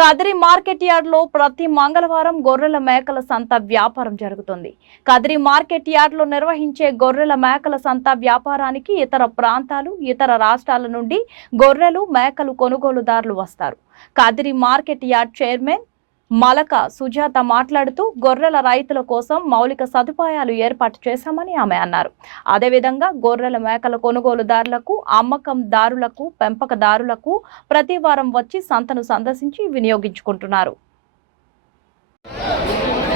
Kadiri market yard లో ప్రతి మంగళవారం గొర్రెల మేకల సంత వ్యాపారం జరుగుతుంది. కదిరి మార్కెట్ యార్డ్ లో నిర్వహించే గొర్రెల మేకల సంత వ్యాపారానికి ఇతర ప్రాంతాలు, ఇతర రాష్ట్రాల నుండి గొర్రెలు, మేకలు కొనుగోలుదారులు వస్తారు. Kadiri market yard chairman Malaka Sujatha మాట్లాడుతూ గొర్రెల రైతుల కోసం మౌలిక సదుపాయాలు ఏర్పాటు చేశామని ఆమె అన్నారు. అదేవిధంగా గొర్రెల మేకల కొనుగోలుదారులకు, అమ్మకందారులకు, పెంపకదారులకు ప్రతి వారం వచ్చి సంతను సందర్శించి వినియోగించుకుంటున్నారు.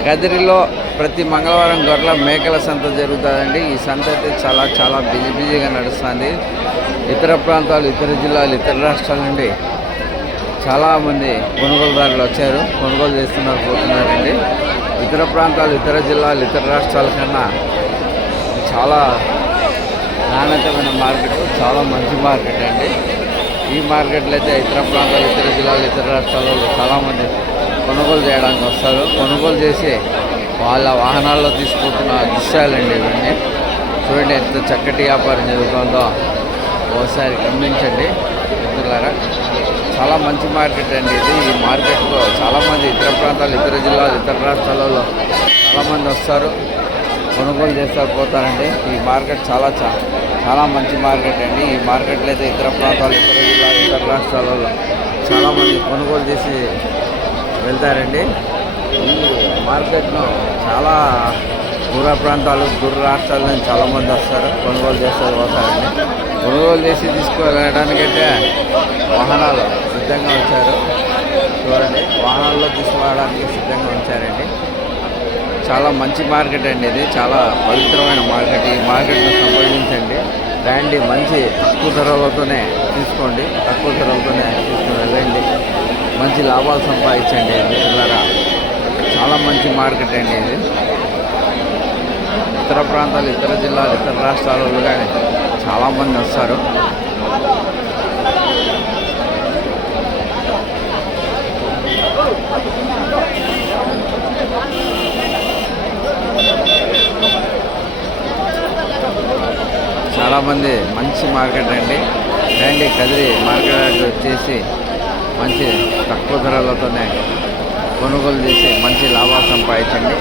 కదిరిలో ప్రతి మంగళవారం గొర్రెల మేకల సంత జరుగుతుందండి. ఈ సంత అయితే చాలా బిజీగా నడుస్తుంది. ఇతర ప్రాంతాలు, ఇతర జిల్లాలు, ఇతర రాష్ట్రాల నుండి చాలామంది కొనుగోలుదారులు వచ్చారు, కొనుగోలు చేస్తున్నారు, పోతున్నారండి. ఇతర ప్రాంతాలు, ఇతర జిల్లాలు, ఇతర రాష్ట్రాల కన్నా చాలా నాణ్యతమైన మార్కెట్, చాలా మంచి మార్కెట్ అండి. ఈ మార్కెట్లో అయితే ఇతర ప్రాంతాలు, ఇతర జిల్లాలు, ఇతర రాష్ట్రాలలో చాలామంది కొనుగోలు చేయడానికి వస్తారు. కొనుగోలు చేసి వాళ్ళ వాహనాల్లో తీసుకుంటున్న దృశ్యాలండి ఇవన్నీ. చూడండి ఎంత చక్కటి వ్యాపారం జరుగుతుందో ఒకసారి గమనించండి మిత్రులారా. చాలా మంచి మార్కెట్ అండి ఇది. ఈ మార్కెట్లో చాలామంది ఇతర ప్రాంతాలు, ఇతర జిల్లాలు, ఇతర రాష్ట్రాలలో చాలామంది వస్తారు, కొనుగోలు చేస్తారు, పోతారండి. ఈ మార్కెట్ చాలా మంచి మార్కెట్ అండి. ఈ మార్కెట్లో అయితే ఇతర ప్రాంతాలు, ఇతర జిల్లాలు, ఇతర రాష్ట్రాలలో చాలామంది కొనుగోలు చేసి వెళ్తారండి. ఈ మార్కెట్ను చాలా దూర ప్రాంతాలు, దూర రాష్ట్రాల నుంచి చాలామంది వస్తారు, కొనుగోలు చేస్తారు, పోతారండి. కొనుగోలు చేసి తీసుకువెళ్ళడానికైతే వాహనాలు సిద్ధంగా ఉంచారు. చూడండి, వాహనాల్లో తీసుకురావడానికి సిద్ధంగా ఉంచారండి. చాలా మంచి మార్కెట్ అండి ఇది. చాలా పవిత్రమైన మార్కెట్. ఈ మార్కెట్ను సంప్రదించండి, రండి. మంచి తక్కువ ధరలతోనే తీసుకోండి, తక్కువ ధరలతోనే తీసుకుని వెళ్ళండి. మంచి లాభాలు సంపాదించండి మిత్రులారా. చాలా మంచి మార్కెట్ అండి ఇది. ఇతర ప్రాంతాలు, ఇతర జిల్లాలు, ఇతర రాష్ట్రాలలో కానీ చాలామంది వస్తారు. చాలామంది మంచి మార్కెట్ అండి. రండి, కదిరి మార్కెట్ వచ్చేసి మంచి తక్కువ ధరలతోనే కొనుగోలు చేసి మంచి లాభాలు సంపాదించండి.